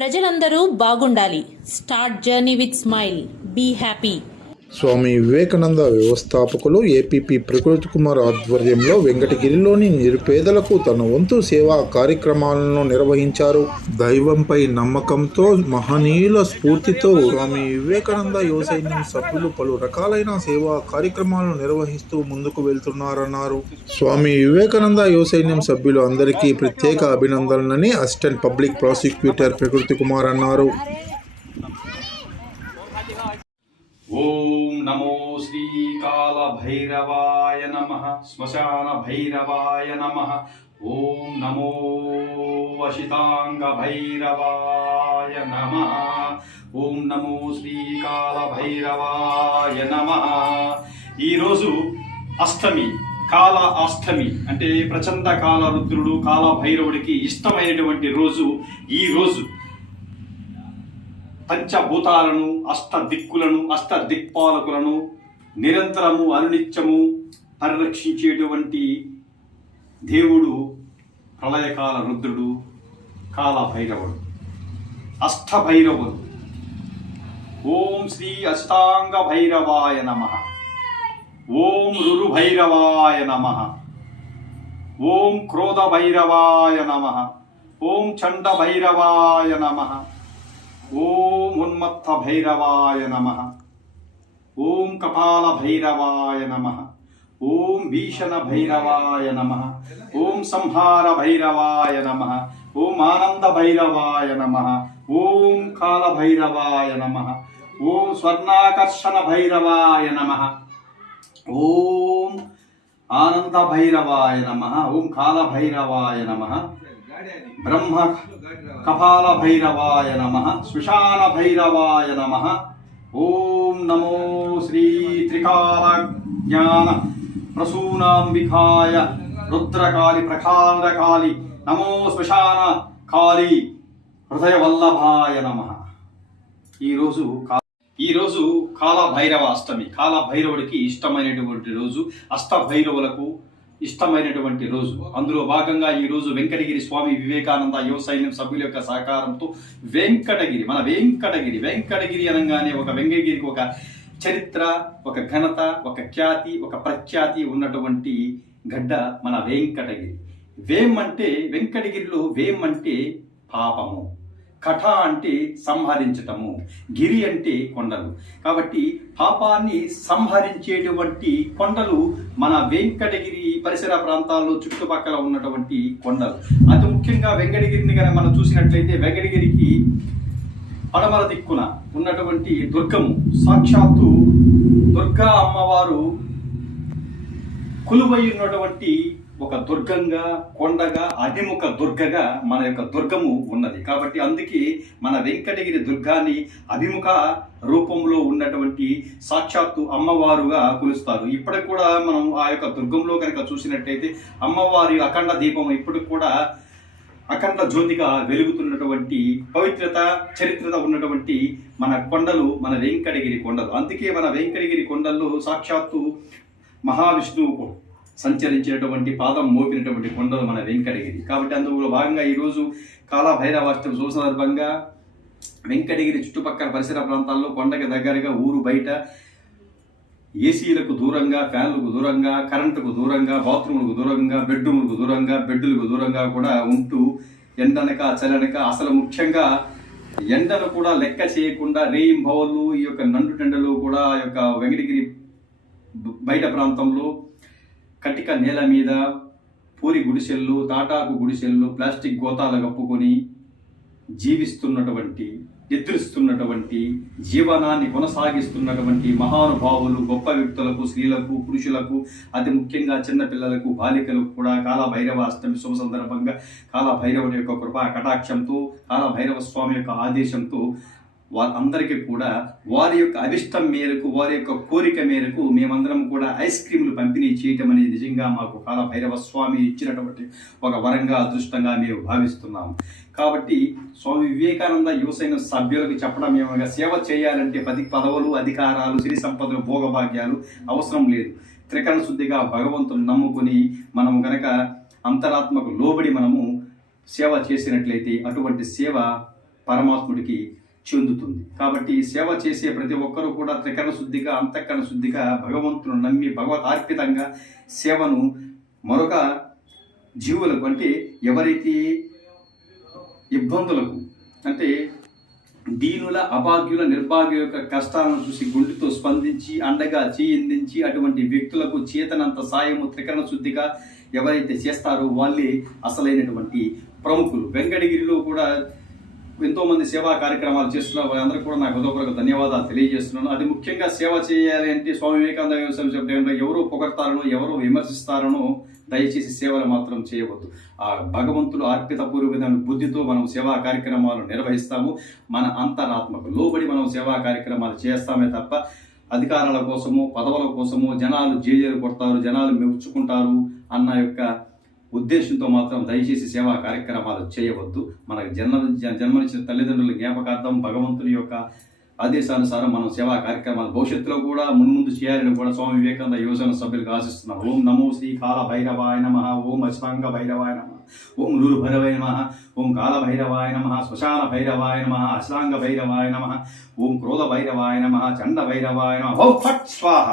ప్రజలందరూ బాగుండాలి. Start journey with smile. Be happy. Swami Vivekananda వ్యవస్థాపకులు ఏపీపీ ప్రకృతి కుమార్ ఆధ్వర్యంలో వెంకటగిరిలోని నిరుపేదలకు తన వంతు సేవా కార్యక్రమాలను నిర్వహించారు. దైవంపై నమ్మకంతో, మహనీయుల స్ఫూర్తితో స్వామి వివేకానంద యువ సైన్యం సభ్యులు పలు రకాలైన సేవా కార్యక్రమాలను నిర్వహిస్తూ ముందుకు వెళ్తున్నారన్నారు. స్వామి వివేకానంద యువ సైన్యం సభ్యులు అందరికీ ప్రత్యేక అభినందనలని అసిస్టెంట్ పబ్లిక్ ప్రాసిక్యూటర్ ప్రకృతి కుమార్ అన్నారు. ఓం నమో శ్రీకాళ భైరవాయ నమః. శ్మశాన భైరవాయ నమః. ఓం నమో వశితాంగ భైరవాయ నమః. ఓం నమో శ్రీకాళ భైరవాయ నమః. ఈరోజు అష్టమి, కాల అష్టమి అంటే ప్రచండ కాల రుద్రుడు కాల భైరవుడికి ఇష్టమైనటువంటి రోజు ఈ రోజు. పంచభూతాలను, అష్ట దిక్కులను, అష్ట దిక్పాలకులను నిరంతరము అనునిత్యము పరిరక్షించేటువంటి దేవుడు ప్రళయకాల రుద్రుడు కాల భైరవుడు, అష్టభైరవుడు. ఓం శ్రీ అష్టాంగ భైరవాయ నమః. ఓం రురు భైరవాయ నమః. ఓం క్రోధ భైరవాయ నమః. ఓం చండ భైరవాయ నమః. ఓం ఉన్మత్త భైరవాయ నమః. ఓం కపాల భైరవాయ నమః. ఓం భీషణ భైరవాయ నమః. ఓం సంహార భైరవాయ నమః. ఓం ఆనంద భైరవాయ నమః. ఓం కాల భైరవాయ నమః. ఓం స్వర్ణాకర్షణ భైరవాయ నమః. ఓం ఆనంద భైరవాయ నమః. ఓం కాల భైరవాయ నమః. బ్రహ్మ కపాల భైరవాయ నమః. శ్మశాన భైరవాయ నమః. ఓం నమో శ్రీ త్రికాల జ్ఞాన ప్రసూనాంబికాయ రుద్రకాళి ప్రకాండకాళి నమో శ్మశాన కాళి హృదయ వల్లభాయ నమః. ఈరోజు కాల భైరవ అష్టమి. కాల భైరవుడికి ఇష్టమైనటువంటి రోజు, అష్టభైరవులకు ఇష్టమైనటువంటి రోజు. అందులో భాగంగా ఈ రోజు వెంకటగిరి స్వామి వివేకానంద యువ సైన్యం సభ్యుల యొక్క సహకారంతో వెంకటగిరి అనగానే ఒక వెంకటగిరికి ఒక చరిత్ర, ఒక ఘనత, ఒక ఖ్యాతి, ఒక ప్రఖ్యాతి ఉన్నటువంటి గడ్డ మన వెంకటగిరి. వెంకటగిరిలో వేం అంటే పాపము, కఠ అంటే సంహరించటము, గిరి అంటే కొండలు. కాబట్టి పాపాన్ని సంహరించేటువంటి కొండలు మన వెంకటగిరి పరిసర ప్రాంతాల్లో చుట్టుపక్కల ఉన్నటువంటి కొండలు. అతి ముఖ్యంగా వెంకటగిరిని కనుక మనం చూసినట్లయితే వెంకటగిరికి పడమర దిక్కున ఉన్నటువంటి దుర్గము, సాక్షాత్తు దుర్గా అమ్మవారు కొలువై ఉన్నటువంటి ఒక దుర్గంగా, కొండగా, అధిముఖ దుర్గగా మన యొక్క దుర్గము ఉన్నది. కాబట్టి అందుకే మన వెంకటగిరి దుర్గాన్ని అభిముఖ రూపంలో ఉన్నటువంటి సాక్షాత్తు అమ్మవారుగా కొలుస్తారు. ఇప్పటికి కూడా మనం ఆ యొక్క దుర్గంలో కనుక చూసినట్టయితే అమ్మవారి అఖండ దీపం ఇప్పటికి కూడా అఖండ జ్యోతిగా వెలుగుతున్నటువంటి పవిత్రత, చరిత్రత ఉన్నటువంటి మన కొండలు మన వెంకటగిరి కొండలు. అందుకే మన వెంకటగిరి కొండల్లో సాక్షాత్తు మహావిష్ణువు సంచరించినటువంటి పాదం మోపినటువంటి కొండలు మన వెంకటగిరి. కాబట్టి అందులో భాగంగా ఈరోజు కాలభైరవాష్టమి శుభ సందర్భంగా వెంకటగిరి చుట్టుపక్కల పరిసర ప్రాంతాల్లో కొండకి దగ్గరగా, ఊరు బయట ఏసీలకు దూరంగా, ఫ్యాన్లకు దూరంగా, కరెంటుకు దూరంగా, బాత్రూములకు దూరంగా, బెడ్రూములకు దూరంగా, బెడ్లకు దూరంగా కూడా ఉంటూ ఎండనక చలనక, అసలు ముఖ్యంగా ఎండను కూడా లెక్క చేయకుండా రేయింబవళ్ళు ఈ యొక్క నండు టెండలు కూడా ఆ యొక్క వెంకటగిరి బయట ప్రాంతంలో కటిక నేల మీద పూరి గుడిసెళ్ళు, తాటాకు గుడిసెళ్ళు, ప్లాస్టిక్ గోతాలు కప్పుకొని జీవిస్తున్నటువంటి, ఎదురుస్తున్నటువంటి, జీవనాన్ని కొనసాగిస్తున్నటువంటి మహానుభావులు, గొప్ప వ్యక్తులకు, స్త్రీలకు, పురుషులకు, అతి ముఖ్యంగా చిన్నపిల్లలకు, బాలికలకు కూడా కాలభైరవ అష్టమి శుభ సందర్భంగా కాలభైరవుడి యొక్క కృపా కటాక్షంతో, కాలభైరవ స్వామి యొక్క ఆదేశంతో అందరికీ కూడా వారి యొక్క అభిష్టం మేరకు, వారి యొక్క కోరిక మేరకు మేమందరం కూడా ఐస్ క్రీములు పంపిణీ చేయటం అనేది నిజంగా మాకు కాలభైరవ స్వామి ఇచ్చినటువంటి ఒక వరంగా, అదృష్టంగా మేము భావిస్తున్నాము. కాబట్టి స్వామి వివేకానంద యువ సైన్యం సభ్యులకు చెప్పడం ఏమనగా, సేవ చేయాలంటే పదవులు, అధికారాలు, సిరి సంపదలు, భోగభాగ్యాలు అవసరం లేదు. త్రికరణ శుద్ధిగా భగవంతుని నమ్ముకుని మనము గనక అంతరాత్మకు లోబడి మనము సేవ చేసినట్లయితే అటువంటి సేవ పరమాత్ముడికి చెందుతుంది. కాబట్టి సేవ చేసే ప్రతి ఒక్కరూ కూడా త్రికరణ శుద్ధిగా, అంతఃకరణ శుద్ధిగా, భగవంతుని నమ్మి భగవతార్పితంగా సేవను మరొక జీవులకు, అంటే ఎవరైతే ఇబ్బందులకు, అంటే దీనుల, అభాగ్యుల, నిర్భాగ్యుల యొక్క కష్టాలను చూసి గుండెతో స్పందించి అండగా చేయించి అటువంటి వ్యక్తులకు చేతనంత సాయము త్రికరణ శుద్ధిగా ఎవరైతే చేస్తారో వాళ్ళే అసలైనటువంటి ప్రముఖులు. వెంకటగిరిలో కూడా ఎంతోమంది సేవా కార్యక్రమాలు చేస్తున్నారు. వాళ్ళందరికీ కూడా నాకు హృదయపూర్వక ధన్యవాదాలు తెలియజేస్తున్నాను. అది ముఖ్యంగా సేవ చేయాలి అంటే స్వామి వివేకానంద వ్యవసాయం చెప్పడం ఎవరో పొగడతారనో ఎవరో విమర్శిస్తారనో దయచేసి సేవలు మాత్రం చేయవద్దు. ఆ భగవంతుడు అర్పితపూర్వకమైన బుద్ధితో మనం సేవా కార్యక్రమాలు నిర్వహిస్తాము. మన అంతరాత్మకు లోబడి మనం సేవా కార్యక్రమాలు చేస్తామే తప్ప అధికారాల కోసము, పదవుల కోసము, జనాలు జేజేలు కొడతారు, జనాలు మెచ్చుకుంటారు అన్న యొక్క ఉద్దేశంతో మాత్రం దయచేసి సేవా కార్యక్రమాలు చేయవద్దు. మనకు జన్మనిచ్చిన తల్లిదండ్రుల జ్ఞాపకార్థం భగవంతుని యొక్క ఆదేశానుసారం మనం సేవా కార్యక్రమాలు భవిష్యత్తులో కూడా మున్ముందు చేయాలని కూడా స్వామి వివేకానంద యువజన సభ్యులకు ఆశిస్తున్నాం. ఓం నమో శ్రీ కాల భైరవాయ నమః, ఓం అశ్వాంగ భైరవాయ నమః, ఓం నూరు భైరవాయ నమః, ఓం కాల భైరవాయ నమః, శ్మశాన భైరవాయ నమః, అశ్వాంగ భైరవాయ నమః, ఓం క్రోధ భైరవాయ నమః, చండ భైరవాయ నమః, ఓం ఫట్ స్వాహ.